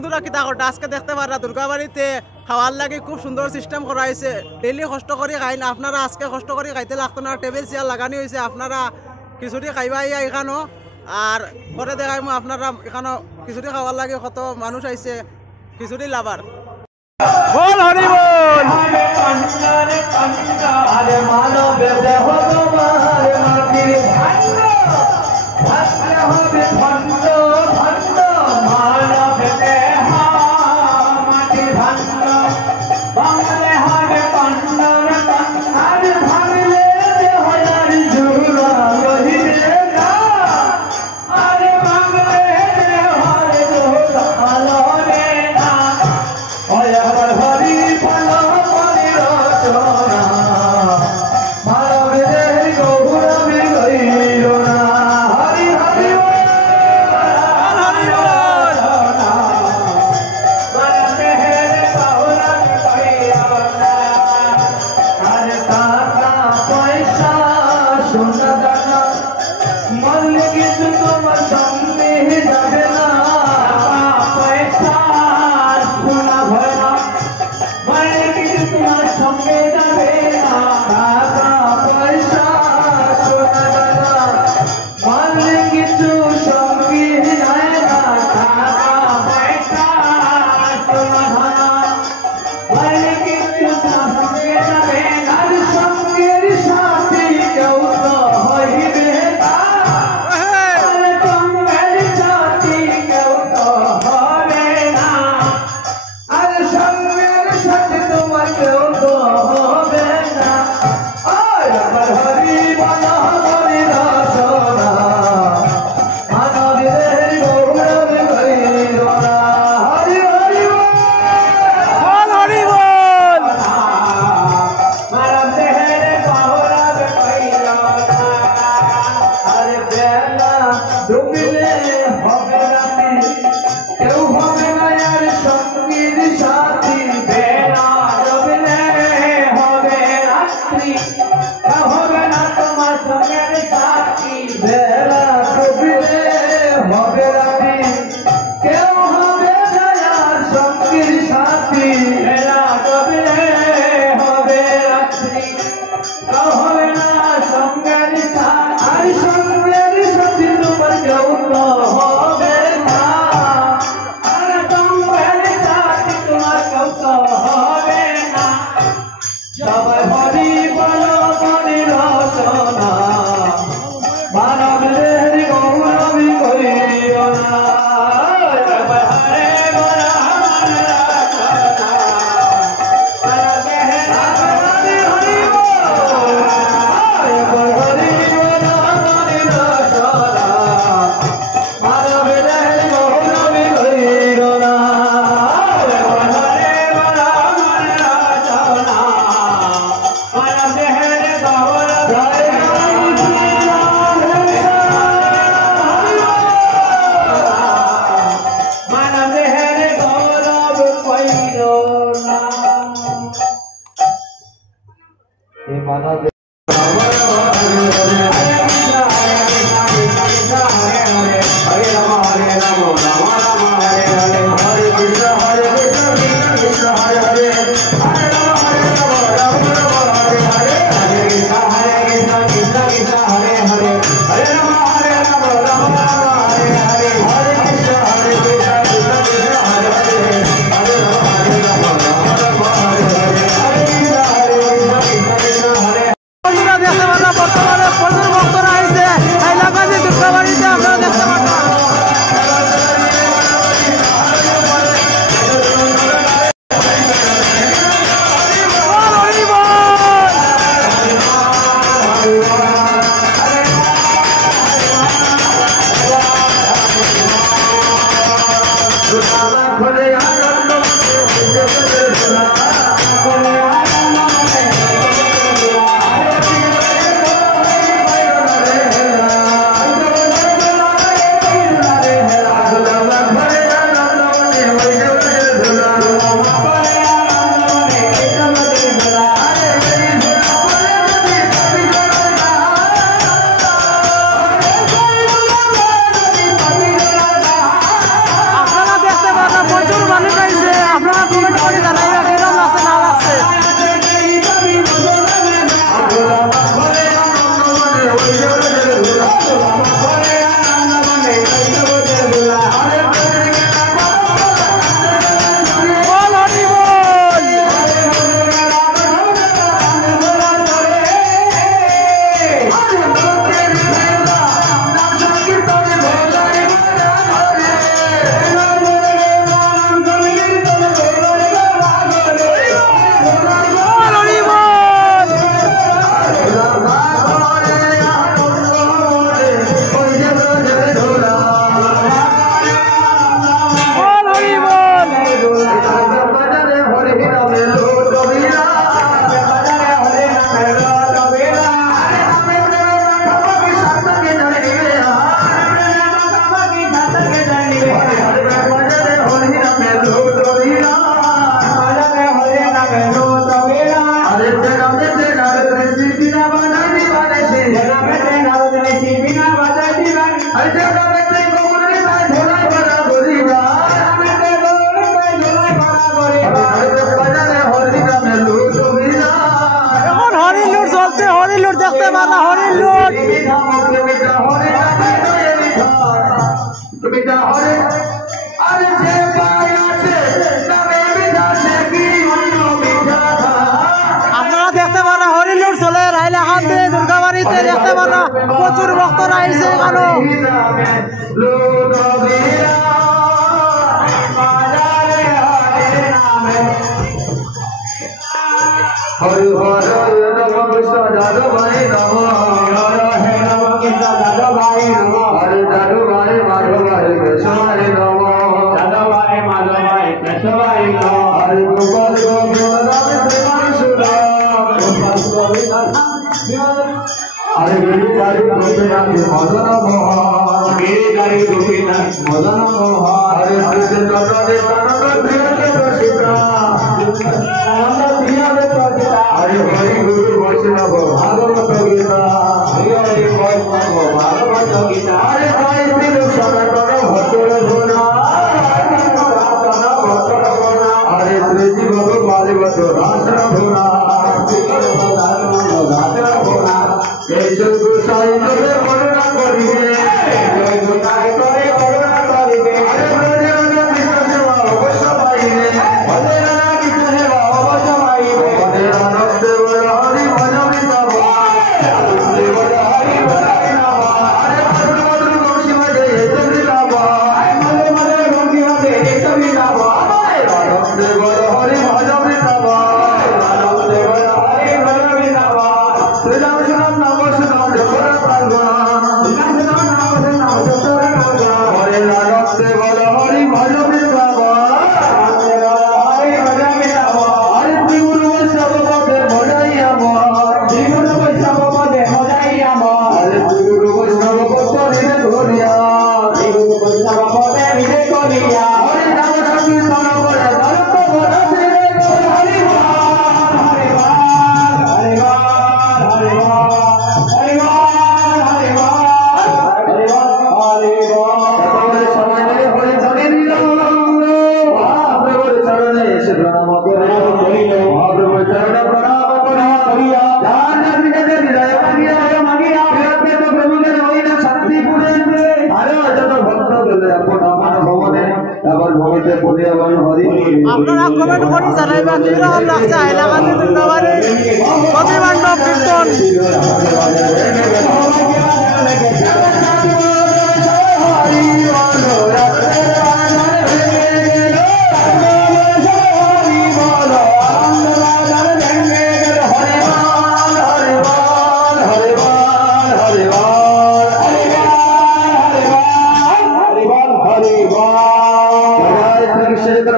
বন্ধুরা কিতা করতে আজকে দেখতে পারা দুর্গাবাড়িতে খাওয়ার লাগে খুব সুন্দর সিস্টেম করা হয়েছে। ডেইলি কষ্ট করে খাই না আপনারা, আজকে কষ্ট করে খাইতে লাগতো না। টেবিল চেয়ার লাগানো হয়েছে, আপনারা খিচুড়ি খাইবা ইয়া এখানেও। আর পরে দেখাই মই আপনারা এখানেও খিচুড়ি খাওয়ার লাগে কত মানুষ আইছে খিচুড়ি লাভার। বল হরি বল। এখন হরি লুট চলছে, হরি লুট দেখতে পারা, হরি লুট। আপনারা দেখতে পারা হরি লুট চলে রাইলাকান্দি দুর্গাবাড়িতে দেখতে পারা প্রচুর ভক্তরা আইছে এখানে। হরি হর নম কৃষ্ণ দাদু ভাই নম হে নম কৃষ্ণ দাদু ভাই নম হরে দাদু ভাই মাধব ভাই কেশবাই নম দাদু ভাই মাধব ভাই কেশবাই নম হরে গোপাল গোবিন্দ রাম শ্রীমান সুদাম গোপাল গোবিন্দ হরে গিরিধারী গোপীনাথ মদন মোহন গিরিধারী গোপীনাথ মদন মোহন হরে কৃষ্ণ চন্দ্রদেব আনন্দ প্রিয় প্রসিদ্ধ हरि हरि गुरु वैष्णव भागवत गीता हरि हरि वैष्णव भागवत गीता हरे भाई श्री सनातन भट्टर भोना हरे त्रिजी भगव बालिवत रासर भोना जय गोसाई करे करुणा करिवे जय गोसाई करे करुणा करिवे हरे ब्रजराज कृष्ण सेवा अवश्य पाइबे हरे कृष्ण सेवा अवश्य पाइबे हरे आनंद हरि भजन तब देव हरि भजन नाम हरे मधुर मधुर गोशिव जय जय नाम मधुर मधुर गोशिव जय जय नाम आनंद हरि भजन तब आनंद हरि भजन नाम श्री राम नाम नाम सुनाम जपरा प्राणा श्री राम नाम नाम जपरा प्राणा हरे आनंद हरि भजन तब আপনারা কমেন্ট করে জানাইবা কিরকম লাগছে হাইলাকান্দি দুর্গাবাড়ি প্রতিমণ্ডপ কীর্তন।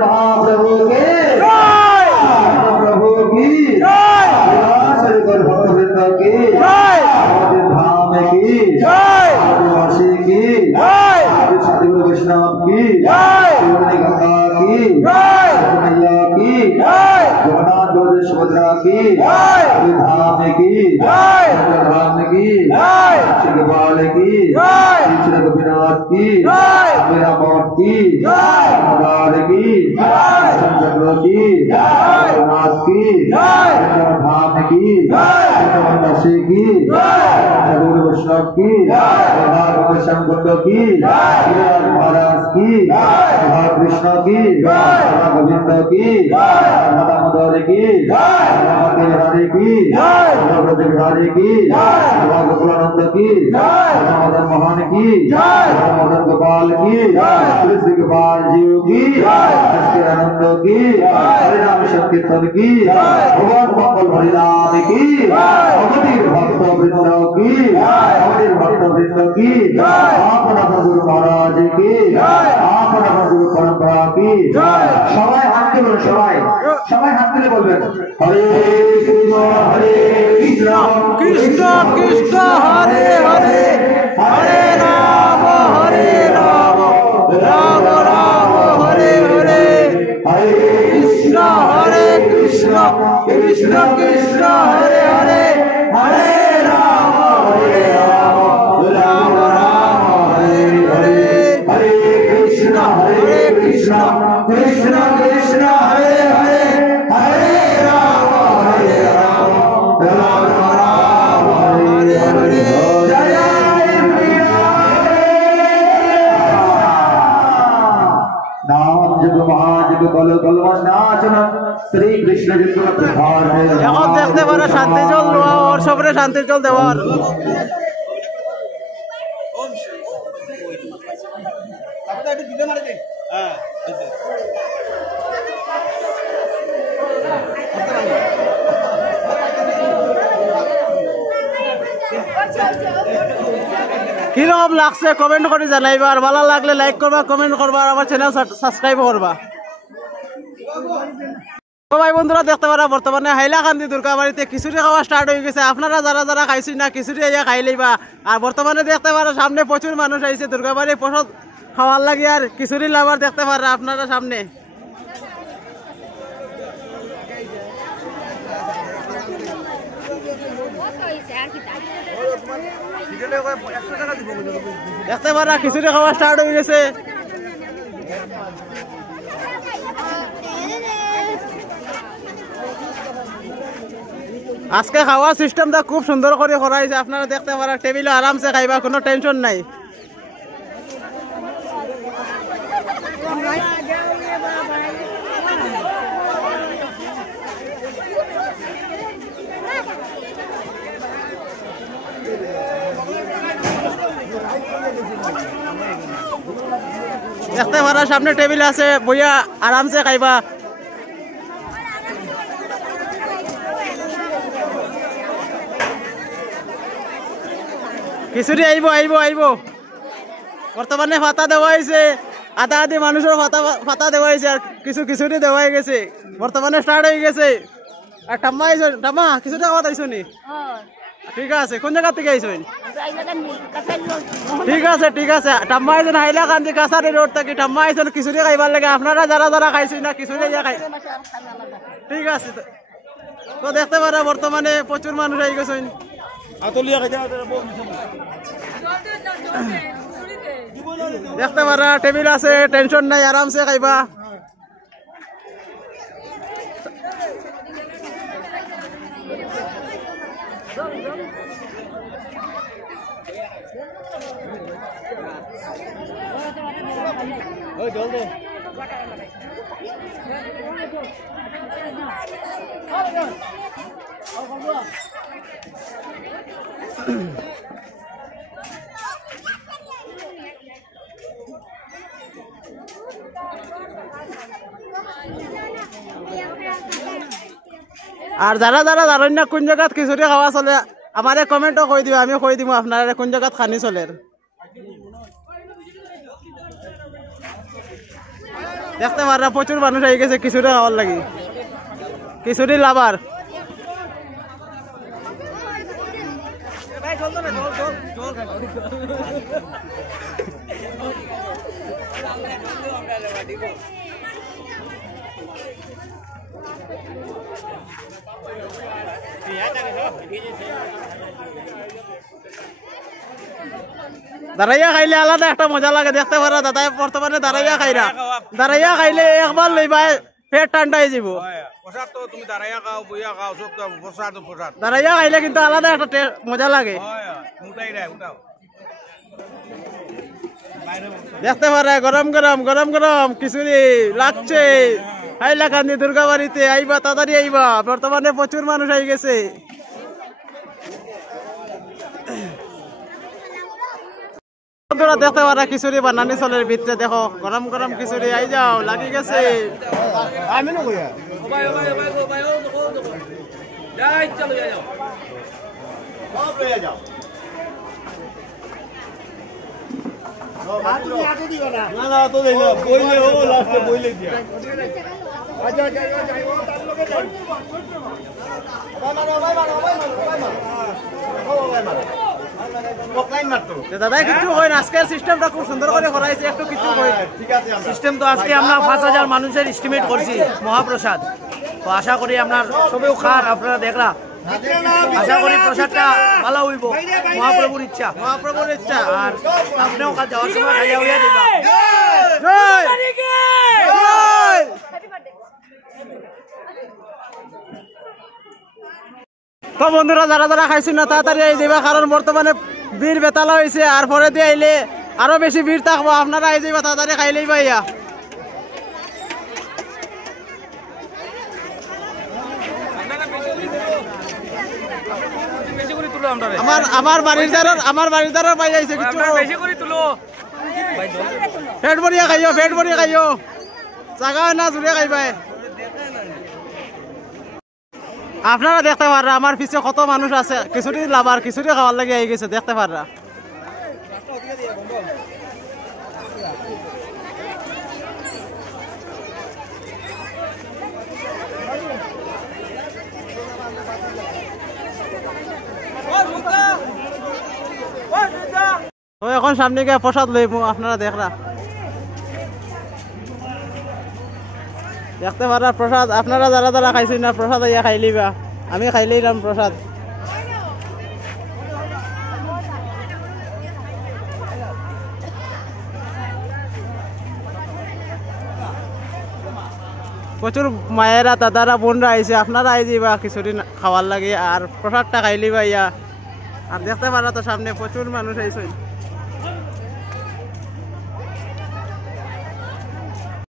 महाप्रभु के प्रभु की शंकर भक्तवृंद की धाम की आदिवासी की साधु वैष्णव की गंगा की मैया की जगन्नाथ सुभद्रा की धाम की धाम की गोपाल की कृष्ण गोपीनाथ की मेरा मौत की की चंद्र की नाथ की धाम की नशे की जरूर वैष्णव की शंकर की महाराज की कृष्ण की गोविंद की राधा मदर की हरे की ब्रजबिहारी की गोकुलानंद की मदन मोहन की मदन गोपाल की कृष्ण गोपाल जीव की आनंद की हरिनाम संकीर्तन की भगवान मंगल हरिनाम की अवधि भक्त वृंद की अवधि भक्त वृंद की आपन गुरु महाराज की आपन गुरु परंपरा की सबाई हाथ तुले सबाई हाथ तुले बोलबेन हरे कृष्ण कृष्ण कृष्ण हरे हरे हरे राम राम राम हरे हरे कृष्ण कृष्ण कृष्ण कृष्ण हरे हरे हरे राम राम राम हरे শান্তি জল দেওয়া ওর সবরে শান্তির জল দেওয়ার কিরকম লাগছে কমেন্ট করে জানাইবা আর ভালো লাগলে লাইক করবা কমেন্ট করবা আর আমার চ্যানেল সাবস্ক্রাইব করবা। ভাই বন্ধুরা দেখতে পারা বর্তমানে হাইলাকান্দি দুর্গাবাড়িতে খিচুড়ি খাওয়া স্টার্ট হয়ে গেছে। আপনারা যারা যারা খাইছেন না খিচুড়ি আইয়া খাই লইবা। আর বর্তমানে দেখতে পারা সামনে প্রচুর মানুষ আইছে দুর্গাবাড়ি প্রসাদ খাওয়ার লাগে আর খিচুড়ি লাভার দেখতে পারা আপনারা সামনে। দেখতে পারা খিচুড়ি খাওয়া স্টার্ট হয়ে গেছে। আজকে খাওয়ার সিস্টেমটা খুব সুন্দর করে করা হয়েছে। আপনারা দেখতে পারা টেবিলে আরামসে খাইবা, কোনো টেনশন নাই। দেখতে পারা সামনে টেবিল আছে, বইয়া আরামসে খাইবা। খিচুড়ি আইব আইব আইব। বর্তমানে পাতা দেওয়া হয়েছে, আধা আধি মানুষের পাতা দেওয়া হয়েছে আর কিছু খিচুড়ি দেওয়া হয়ে গেছে। বর্তমানে স্টার্ট হয়ে গেছে। আর ঠাম্মা আইস, ঠাম্মা খিচুড়ি খাওয়া আইসো নি? ঠিক আছে, কোন জায়গা থেকে আইসেন? ঠিক আছে ঠিক আছে। ঠাম্মা আইসেন হাইলাকান্দি কাছারি রোড থেকে। ঠাম্মা আইসেন খিচুড়ি খাইবার লাগে। আপনারা যারা যারা খাইছেন না খিচুড়ি খাই। ঠিক আছে, তো দেখতে পারা বর্তমানে প্রচুর মানুষ আই গেছেন। দেখতে পারা টেবিল আছে, টেনশন নাই, আরামসে খাইবা। আর যারা যারা জানেন না কোন জায়গাত খিচুড়ি খাওয়া চলে আমারে কমেন্টও কই দিবা, আমি কই দিব আপনারা কোন জায়গাত খানি চলে। দেখতে পারা প্রচুর মানুষ আই গেছে খিচুড়ি খাওয়ার লাগি, খিচুড়ি লাভার। দাঁড়াইয়া খাইলে আলাদা একটা মজা লাগে। দেখতে পারা দাদা বর্তমানে দাঁড়াইয়া খাইরা, দাঁড়াইয়া খাইলে একবার লইবা পেট ঠান্ডা হয়ে যাব। দাঁড়াইয়া খাইলে কিন্তু আলাদা একটা মজা লাগে। দেখতে পারা গরম গরম গরম গরম খিচুড়ি লাগছে হাইলাকান্দি দুর্গাবাড়িতে। আইবা, তাড়াতাড়ি আইবা, বর্তমানে প্রচুর মানুষ আই গেছে। দেখতে পারা খিচুড়ি বানানি চলের ভিতরে দেখো গরম গরম খিচুড়ি আই যাও লাগি গেছে। দাদা কিছু হয় না, আজকের সিস্টেমটা খুব সুন্দর করে করা হয়েছে। একটু কিছু হয় সিস্টেম তো আজকে আমরা 5000 মানুষের এস্টিমেট করছি মহাপ্রসাদ। তো আশা করি আপনার সবেও খান, আপনারা দেখলা। আশা করি প্রসাদটা ভালো হইব, মহাপ্রভুর ইচ্ছা, মহাপ্রভুর ইচ্ছা। আর আপনিও যাওয়ার সময় খাইয়া হইয়া দিবা। তো বন্ধুরা যারা যারা খাইছেন না তাড়াতাড়ি আই দিবা, কারণ বর্তমানে ভিড় বেতালা হয়েছে। আর পরে দিয়ে আইলে আরো বেশি ভিড় থাকবো। আপনারা আই যাইবা, তাড়াতাড়ি খাইলেই ভাইয়া। আমার বাড়ির দ্বারা পাই আইছে কিছু বেশি করে তুলো পেট ভরিয়া খাইও জায়গা না জুড়ে খাইবাই আপনারা দেখতে পারা আমার পিছে কত মানুষ আছে কিছুটি লাভার কিছুটি খাওয়ার লাগে আই গেছে দেখতে পারা তো এখন সামনে গিয়ে প্রসাদ লইবো আপনারা দেখরা দেখতে পারা প্রসাদ আপনারা যারা যারা খাইছেন না প্রসাদ ইয়া খাইলিবা আমি খাইলাম প্রসাদ প্রচুর মায়েরা দাদারা বোনরা আইছে আপনারা আই দিবা কিছুদিন খাওয়ার লাগে আর প্রসাদটা খাইলিবা ইয়া আর দেখতে পারা তো সামনে প্রচুর মানুষ আইছে